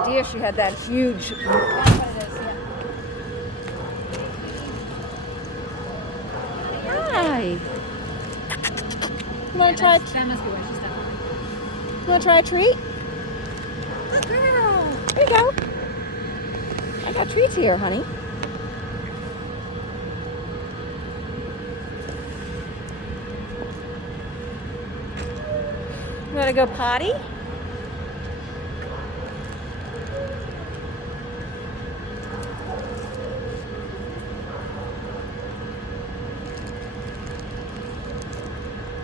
idea she had that huge. That's what it is, yeah. Hi. You want to try? That must be where she's done. You want to try a treat? Good girl. There you go. I got treats here, honey. You want to go potty?